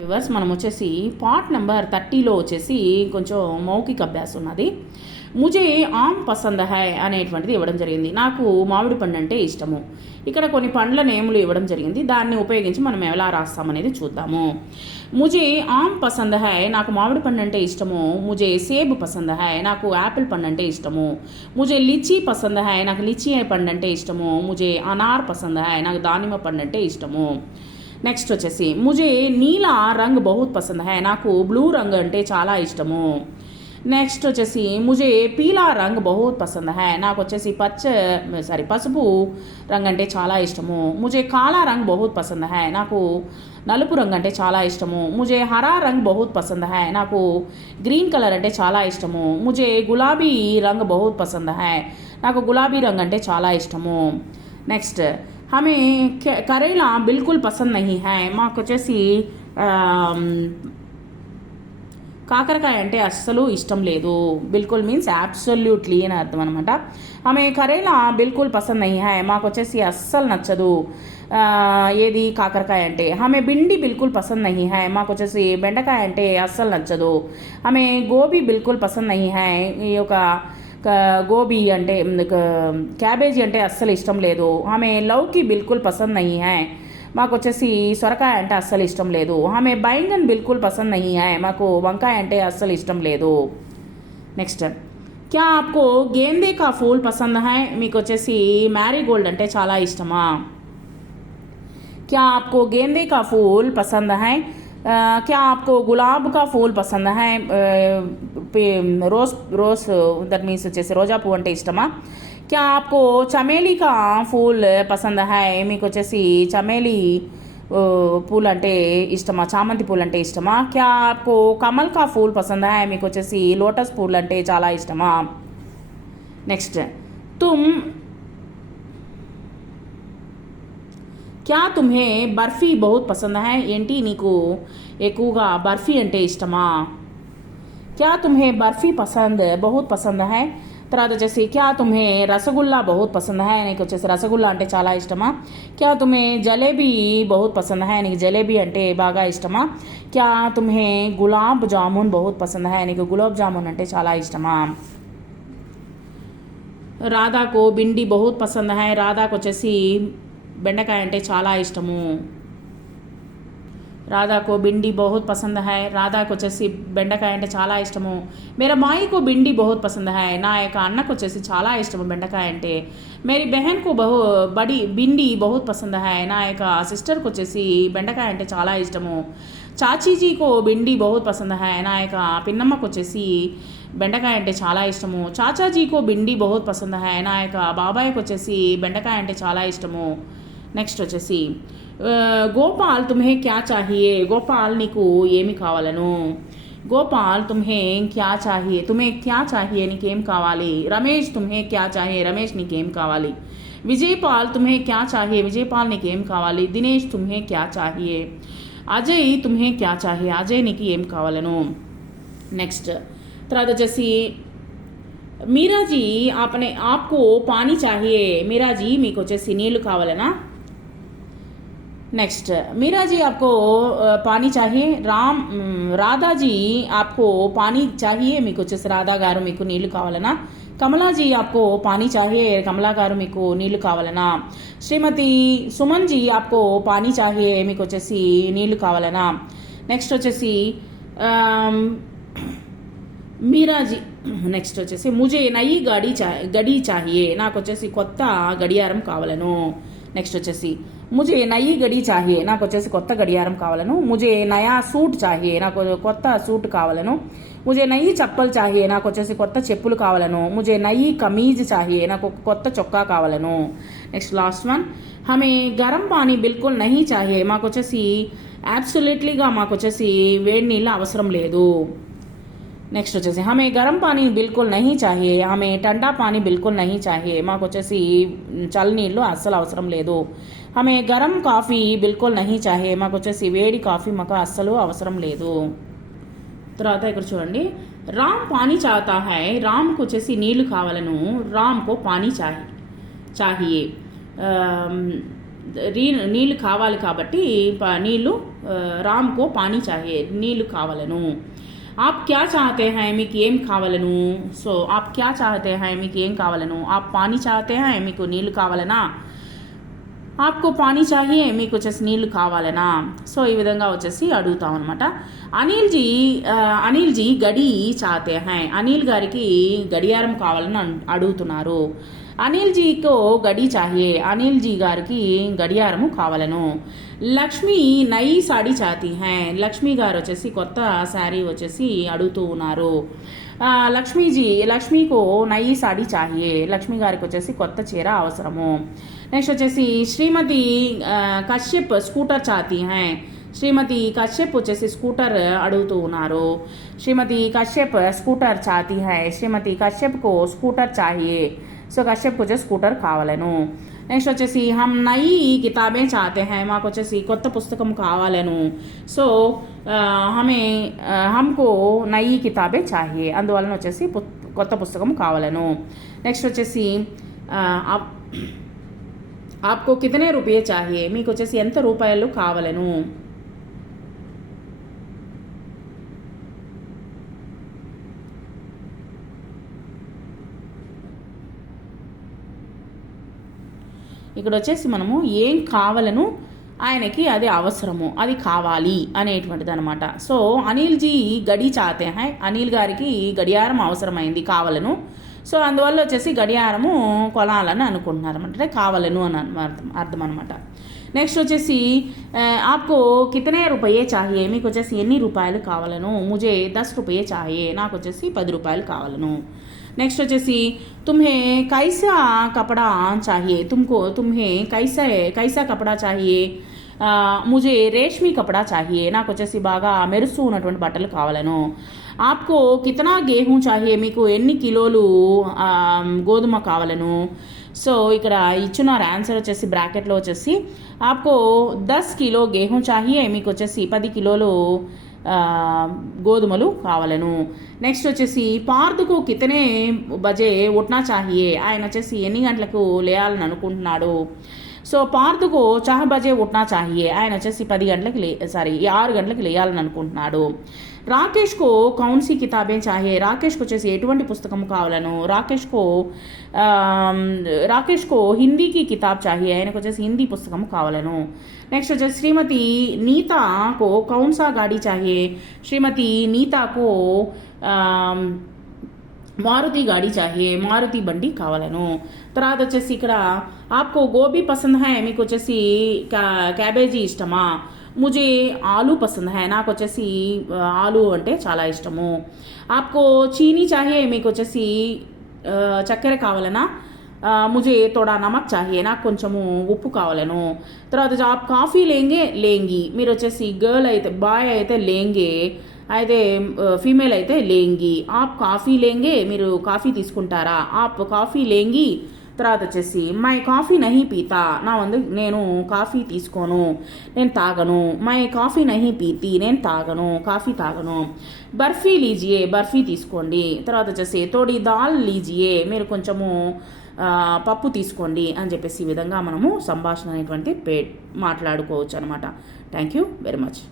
Viewers మనం వచ్చేసి part number 30లో వచ్చేసి కొంచెం మౌఖిక అభ్యాసం ఉన్నది. ముజే ఆమ్ పసంద్ హై అనేటువంటిది ఇవ్వడం జరిగింది. నాకు మామిడి పండు అంటే ఇష్టము. ఇక్కడ కొన్ని పండ్ల నేములు ఇవ్వడం జరిగింది. దాన్ని ఉపయోగించి మనం ఎలా రాస్తామనేది చూద్దాము. ముజే ఆమ్ పసంద్ హై, నాకు మామిడి పండు అంటే ఇష్టము. ముజే సేబ్ పసంద్ హై, నాకు యాపిల్ పండు అంటే ఇష్టము. ముజే లిచీ పసంద్ హై, నాకు లిచీ పండు అంటే ఇష్టము. ముజే అనార్ పసంద్ హై, నాకు దానిమ్మ పండు అంటే ఇష్టము. నెక్స్ట్ వచ్చేసి ముజే నీలా రంగ్ బహుత్ పసంద్ హై, నాకు బ్లూ రంగు అంటే చాలా ఇష్టము. నెక్స్ట్ వచ్చేసి ముజే పీలా రంగ్ బహుత్ పసంద్ హై, నాకు వచ్చేసి పసుపు రంగు అంటే చాలా ఇష్టము. ముజే కాలా రంగ్ బహుత్ పసంద్ హై, నాకు నలుపు రంగు అంటే చాలా ఇష్టము. ముజే హరా రంగ్ బహుత్ పసంద్ హై, నాకు గ్రీన్ కలర్ అంటే చాలా ఇష్టము. ముజే గులాబీ రంగ్ బహుత్ పసంద్ హై, నాకు గులాబీ రంగు అంటే చాలా ఇష్టము. నెక్స్ట్ హమే కరేలా బిల్కుల్ పసంద్ నహీ హై, మాకు వచ్చేసి కాకరకాయ అంటే అస్సలు ఇష్టం లేదు. బిల్కుల్ మీన్స్ అబ్సల్యూట్లీ అని అర్థం అనమాట. ఆమె కరేలా బిల్కుల్ పసంద్ నహీ హై, మాకు వచ్చేసి అస్సలు నచ్చదు ఏది కాకరకాయ అంటే. ఆమె భిండి బిల్కుల్ పసంద్ నహీ హై, మాకు వచ్చేసి బెండకాయ అంటే అస్సలు నచ్చదు. ఆమె గోబీ బిల్కుల్ పసంద్ నహీ హై, ఈ యొక్క గోబీ అంటే క్యాబేజీ అంటే అస్సలు ఇష్టం లేదు. ఆమె లౌకి బిల్కుల్ పసంద్ నహీ హై, మాకు వచ్చేసి సొరకాయ అంటే అస్సలు ఇష్టం లేదు. ఆమె బైంగన్ బిల్కుల్ పసంద్ నహీ హై, మాకు వంకాయ అంటే అస్సలు ఇష్టం లేదు. నెక్స్ట్ క్యా ఆప్కో గేందే కా ఫూల్ పసంద్ హై, మీకు వచ్చేసి మ్యారీగోల్డ్ అంటే చాలా ఇష్టమా. క్యా ఆప్కో గేందే కా ఫూల్ పసంద్ హై, क्या आपको गुलाब का फूल पसंद है, रोज దట్ మీన్స్ వచ్చేసి రోజా పువ్వు అంటే ఇష్టమా. क्या आपको చమేలి కా ఫూల్ పసంద్ హై, మీకు వచ్చేసి చమేలి పూలు అంటే ఇష్టమా, చామంతి పూలు అంటే ఇష్టమా. क्या आपको కమల్ కా ఫూల్ పసంద్ హై, మీకు వచ్చేసి లోటస్ పూలు అంటే చాలా ఇష్టమా. నెక్స్ట్ తుమ్ క్యా తుమ్హే బర్ఫీ బహుత్ పసంద్ హై, ఏంటి నీకు ఎక్కువగా బర్ఫీ అంటే ఇష్టమా. క్యా తుమ్హే బర్ఫీ పసంద్ బహుత్ పసంద్ హై. తర్వాత వచ్చేసి క్యా తుమ్హే రసగుల్లా బహుత్ పసంద్ హై, నీకు వచ్చేసి రసగుల్లా అంటే చాలా ఇష్టమా. క్యా తుమ్హే జలేబీ బహుత్ పసంద్ హై, నీకు జలేబీ అంటే బాగా ఇష్టమా. క్యా తుమ్హే గులాబ్ జామున్ బహుత్ పసంద్ హై, నీకు గులాబ్ జామున్ అంటే చాలా ఇష్టమా. రాధాకు భిండి బహుత్ పసంద్ హై, రాధాకు వచ్చేసి బెండకాయ అంటే చాలా ఇష్టము. రాధాకు భిండి బహుత్ పసంద్ హై, రాధాకు వచ్చేసి బెండకాయ అంటే చాలా ఇష్టము. మేరా మాయికు భిండి బహుత్ పసంద్ హై, నా యొక్క అన్నకు వచ్చేసి చాలా ఇష్టము బెండకాయ అంటే. మేరీ బెహన్కు భిండి బహుత్ పసంద్ హై, నా యొక్క సిస్టర్కి వచ్చేసి బెండకాయ అంటే చాలా ఇష్టము. చాచీజీకు భిండి బహుత్ పసంద్ హై, నా యొక్క పిన్నమ్మకు వచ్చేసి బెండకాయ అంటే చాలా ఇష్టము. చాచాజీకు భిండి బహుత్ పసంద్ హై, నా యొక్క బాబాయ్కి వచ్చేసి బెండకాయ అంటే చాలా ఇష్టము. నెక్స్ట్ వచ్చేసి గోపాల్ తుమ్హే క్యా చాహియే, గోపాల్ నీకు ఏమి కావాలను. గోపాల్ తుమ్హే క్యా చాహియే, తుమ్హే క్యా చాహియే నీకేం కావాలి. రమేష్ తుమ్హే క్యా చాహియే, రమేష్ నీకేం కావాలి. విజయపాల్ తుమ్హే క్యా చాహియే, విజయపాల్ నీకేం కావాలి. దినేష్ తుమ్హే క్యా చాహియే. అజయ్ తుమ్హే క్యా చాహియే, అజయ్ నీకు ఏం కావాలను. నెక్స్ట్ తర్వాత వచ్చేసి మీరాజీ ఆప్కో పానీ చాహియే, మీరాజీ మీకు వచ్చేసి నీళ్లు కావాలనా. నెక్స్ట్ మీరాజీ ఆప్కో పానీ చాహియే. రాధాజీ ఆప్కో పానీ చాహియే, మీకు వచ్చేసి రాధా గారు మీకు నీళ్లు కావాలనా. కమలాజీ ఆప్కో పానీ చాహియే, కమలా గారు మీకు నీళ్లు కావాలనా. శ్రీమతి సుమన్జీ ఆప్కో పానీ చాహియే, మీకు వచ్చేసి నీళ్లు కావాలనా. నెక్స్ట్ వచ్చేసి మీరాజీ నెక్స్ట్ వచ్చేసి ముజే నయి గడి చాహియే, నాకు వచ్చేసి కొత్త గడియారం కావాలను. నెక్స్ట్ వచ్చేసి ముజే నయి గడి చాహియే, నాకు వచ్చేసి కొత్త గడియారం కావాలను. ముజే నయా సూట్ చాహియే, నాకు కొత్త సూట్ కావాలను. ముజే నయి చప్పల్ చాహియే, నాకు వచ్చేసి కొత్త చెప్పులు కావాలను. ముజే నయి కమీజ్ చాహియే, నాకు కొత్త చొక్కా కావాలను. నెక్స్ట్ లాస్ట్ వన్ హమే గరం పానీ బిల్కుల్ నహీ చాహియే, మాకు వచ్చేసి అబ్సల్యూట్లీగా మాకు వచ్చేసి వేడి నీళ్ళు అవసరం లేదు. నెక్స్ట్ వచ్చేసి హమే గరం పానీ బిల్కుల్ నహీ చాహియే, హమే టండా పానీ బిల్కుల్ నహీ చాహియే, మాకు వచ్చేసి చల్లనీళ్ళు అస్సలు అవసరం లేదు. హమే గరం కాఫీ బిల్కుల్ నహీ చాహియే, మాకు వచ్చేసి వేడి కాఫీ మాకు అస్సలు అవసరం లేదు. తర్వాత ఇక్కడ చూడండి, రామ్ పానీ చాహతా హై, రామ్కు వచ్చేసి నీళ్లు కావాలను. రామ్కు పానీ చాహియే. నీళ్ళు కావాలి కాబట్టి నీళ్ళు రామ్కో పానీ చాహియే నీళ్ళు కావాలను. आप क्या चाहते हैं మీకు ఏం కావాలను. సో आप क्या चाहते हैं మీకు ఏం కావాలను. आप पानी चाहते हैं మీకు నీళ్ళు కావాలనా. ఆప్కో పానీ చాహియే మీకు వచ్చేసి నీళ్ళు కావాలనా. సో ఈ విధంగా వచ్చేసి అడుగుతాం అనమాట. అనిల్ జీ గడి చాతే హై అనిల్ గారికి గడియారం కావాలని అడుగుతున్నారు. అనిల్ జీకో గడి చాహియే అనిల్ జీ గారికి గడియారము కావాలను. లక్ష్మి నయి సాడీ చాతీ హై లక్ష్మి గారు వచ్చేసి కొత్త శారీ వచ్చేసి అడుగుతూ ఉన్నారు. లక్ష్మీకో నయి సాడీ చాహియే లక్ష్మి గారికి వచ్చేసి కొత్త చీర అవసరము. నెక్స్ట్ వచ్చేసి శ్రీమతి కశ్యప్ స్కూటర్ చాతీ హై శ్రీమతి కశ్యప్ వచ్చేసి స్కూటర్ అడుగుతూ ఉన్నారు. శ్రీమతి కశ్యప్ స్కూటర్ చాతీ హై శ్రీమతి కశ్యప్కు స్కూటర్ చాహియే సో కశ్యప్కి వచ్చేసి స్కూటర్ కావాలను. నెక్స్ట్ వచ్చేసి హమ్ నయి కితాబే చాతే హై మాకు వచ్చేసి కొత్త పుస్తకం కావాలను. సో హమ్కో నయి కితాబే చాహియే అందువలన వచ్చేసి కొత్త పుస్తకం కావాలను. నెక్స్ట్ వచ్చేసి ఆప్కో కితనే రూపాయ చాహియే మీకు వచ్చేసి ఎంత రూపాయలు కావాలను. ఇక్కడ వచ్చేసి మనము ఏం కావాలను ఆయనకి అది అవసరము అది కావాలి అనేటువంటిది అనమాట. సో అనిల్ జీ గడి చాతే హై అనిల్ గారికి గడియారం అవసరమైంది కావాలను. సో అందువల్ల వచ్చేసి గడియారము కొనాలని అనుకుంటున్నారు అనమాట కావాలను అని అర్థం అనమాట. నెక్స్ట్ వచ్చేసి ఆప్కో కితనే రూపాయే చాహియే మీకు వచ్చేసి ఎన్ని రూపాయలు కావాలను. ముజే 10 రూపాయే చాహియే నాకు వచ్చేసి 10 రూపాయలు కావాలను. నెక్స్ట్ వచ్చేసి తుమ్హే కైసా కపడా చాహియే తుమ్హే కైసా కపడా చాహియే ముజే రేష్మి కపడా చాహియే నాకు వచ్చేసి బాగా మెరుస్తూ ఉన్నటువంటి బట్టలు కావాలను. ఆప్కో కితనా గేహూ చాహియే మీకు ఎన్ని కిలోలు గోధుమ కావాలను. సో ఇక్కడ ఇచ్చున్నారు ఆన్సర్ వచ్చేసి బ్రాకెట్లో వచ్చేసి ఆప్కో 10 కిలో గేహూ చాహియే మీకు వచ్చేసి 10 కిలోలు గోధుమలు కావాలను. నెక్స్ట్ వచ్చేసి పార్దుకు కితనే బజే ఉట్నా చాహియే ఆయన వచ్చేసి ఎన్ని గంటలకు లేయాలని అనుకుంటున్నాడు. సో పార్దుకు 4 బజే ఉట్నా చాహియే ఆయన వచ్చేసి 6 గంటలకు లేయాలని అనుకుంటున్నాడు. రాకేష్కు కౌన్సీ కితాబే చాహియే రాకేష్కి వచ్చేసి ఎటువంటి పుస్తకం కావాలను. రాకేష్కు హిందీకి కితాబ్ చాహియే ఆయనకు వచ్చేసి హిందీ పుస్తకం కావాలను. నెక్స్ట్ వచ్చేసి శ్రీమతి నీతాకు కౌన్సా గాడి చాహియే శ్రీమతి నీతాకు మారుతి గాడి చాహియే మారుతి బండి కావాలను. తర్వాత వచ్చేసి ఇక్కడ ఆప్కో గోబీ పసంద్ హై మీకు వచ్చేసి క్యాబేజీ ఇష్టమా. ముజే ఆలు పసంద్ హై నాకు వచ్చేసి ఆలు అంటే చాలా ఇష్టము. ఆప్కో చీనీ చాహియే మీకు వచ్చేసి చక్కెర కావాలనా. ముజే తోడా నమక్ చాహియే నాకు కొంచెము ఉప్పు కావాలను. తర్వాత ఆప్ కాఫీ లేంగి మీరు వచ్చేసి గర్ల్ అయితే బాయ్ అయితే లేంగే అయితే ఫీమేల్ అయితే లేంగి. ఆప్ కాఫీ లేంగే మీరు కాఫీ తీసుకుంటారా. ఆప్ కాఫీ లేంగి. తర్వాత వచ్చేసి మై కాఫీ నహీ పీతా నేను కాఫీ తీసుకోను నేను తాగను. మై కాఫీ నహీ పీతి నేను తాగను కాఫీ తాగను. బర్ఫీ లీజియే బర్ఫీ తీసుకోండి. తర్వాత వచ్చేసి తోడి దాల్ లీజియే మీరు కొంచెము పప్పు తీసుకోండి అని చెప్పేసి ఈ విధంగా మనము సంభాషణ అనేటువంటి మాట్లాడుకోవచ్చు అనమాట. Thank you very much.